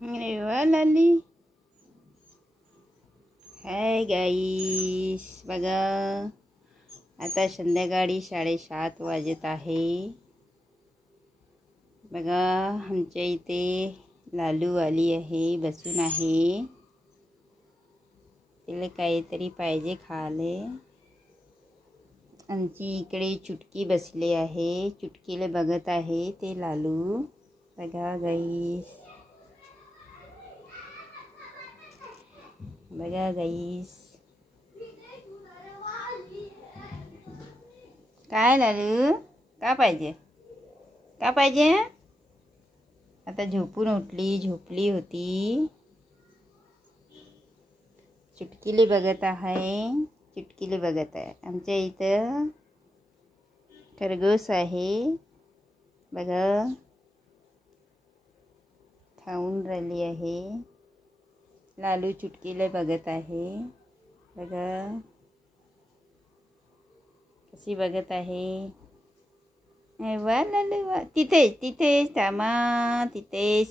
अरे वा लाली. Hi guys, बघा आता संध्याकाळी 7:30 वाजत आहे. बघा आमच्या इथे लालू आली आहे, बसून आहे. तिला काहीतरी पाहिजे खायला. आमची इकडे चुटकी बसली आहे, चुटकीला बघत आहे ते लालू. बघा गाईस, बघा गाईस. काय लालू, का पाहिजे, का पाहिजे? आता झोपून उठली, झोपली होती. चुटकीले बघत आहे, चुटकीले बघत आहे. आमच्या इथं खरगोश आहे, बघा खाऊन राहिली आहे. लालू चुटकीले बघत आहे, बघा कशी बघत आहे. वा लालू वा. तिथेच तिथेच थांबा, तिथेच.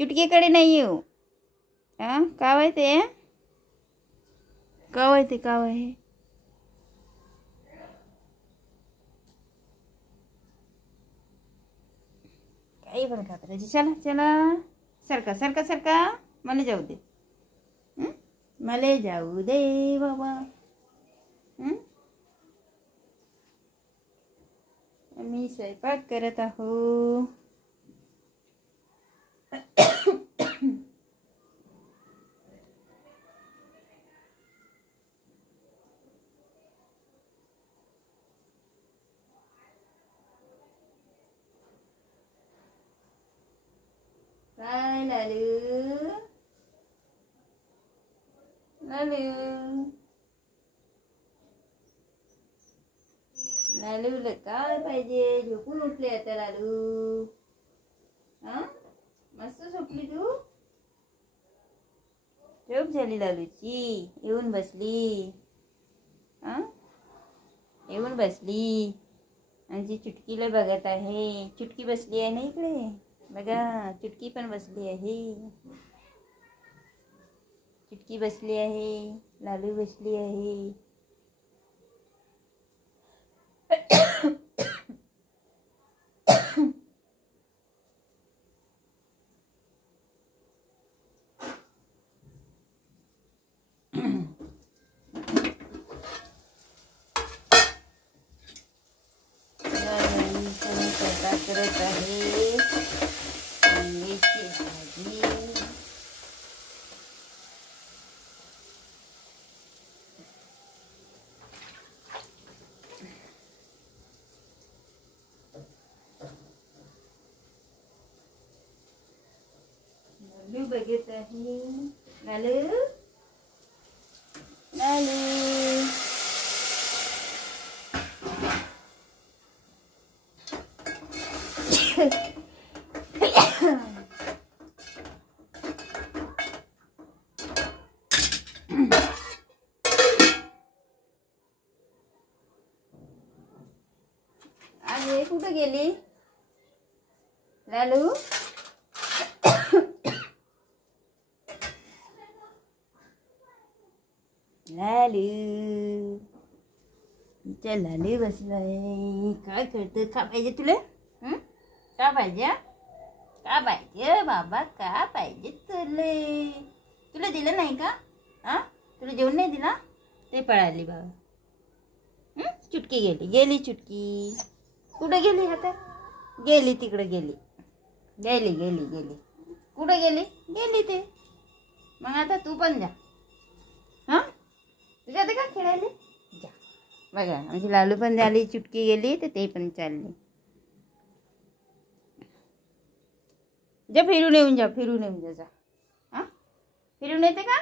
चुटकीकडे नाही येऊ. हां काव आहे ते, काव आहे ते, काव आहे. काही पण खात राहायची. चला चला, सरका सरका सरका. मला जाऊ दे, मला जाऊ दे बाबा. मी स्वयंपाक करत आहो. काय लालू, लालू, लालूला काय पाहिजे? झोपून उठले आता लालू. हा मस्त झोपली तू. झोप झाली लालूची. येऊन बसली, हा येऊन बसली. आमची चुटकीला बघत आहे. चुटकी बसली आहे ना इकडे, बघा चुटकी पण बसली आहे. चुटकी बसली आहे, लालू बसली आहे. स्वयंपाक करत आहे. वांग्याची भाजी. लालू बघत आहे. लालू, लालू. अरे कुठं गेली लालू? लालू, लालू बसलाय. काय करते? का पाहिजे तुला? का पाहिजे? का पाहिजे बाबा? का पाहिजे तुले? तुला दिलं नाही का? तुला जेवण नाही दिला? ते पळाली बाबा. चुटकी गेली, गेली चुटकी. कुठं गेली आता? गेली तिकडे, गेली गेली गेली गेली. कुठं गेली? गेली ते. मग आता तू पण जा. तुझ्या आता का खेळायला जा. बघा म्हणजे लालू पण झाली, चुटकी गेली तर ते पण चालली. जा फिरून येऊन जा, फिरून येऊन जा. जा फिरून येते का?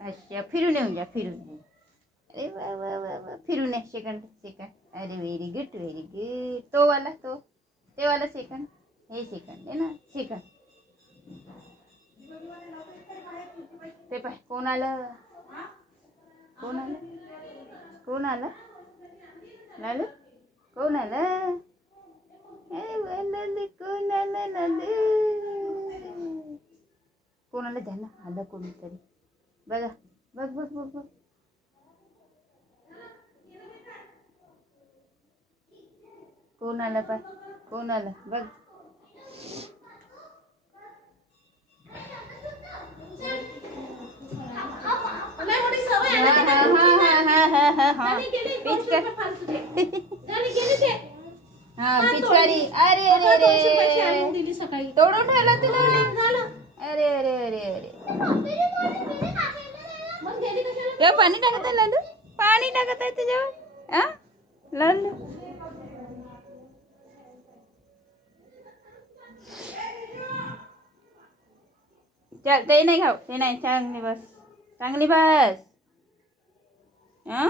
अच्छा फिरून येऊन जा, फिरून येऊन. अरे वा वा वा वा. फिरून ये. Second second. अरे व्हेरी गुड, व्हेरी गुड. तो वाला, ते वाला सेकंड. हे सेकंड आहे ना, सेकंड. ते पाय कोण आलं, कोण आलं, कोण आलं लालू, कोण आलं? कोण आलं लालू? कोणाला द्या ना, आलं कोणीतरी. बघा बघ बघ बघ बघ. कोण आलं पाय, कोण आलं बघ. हा पिचकारी. अरे अरे अरे तोडून ठेवला तुला. अरे अरे अरे अरे तेव्हा पाणी टाकत आहे लालू, पाणी टाकत आहे तुझ्यावर. हा लालू चल, ते नाही खाऊ, ते नाही. चांगली बस, चांगली बस. हा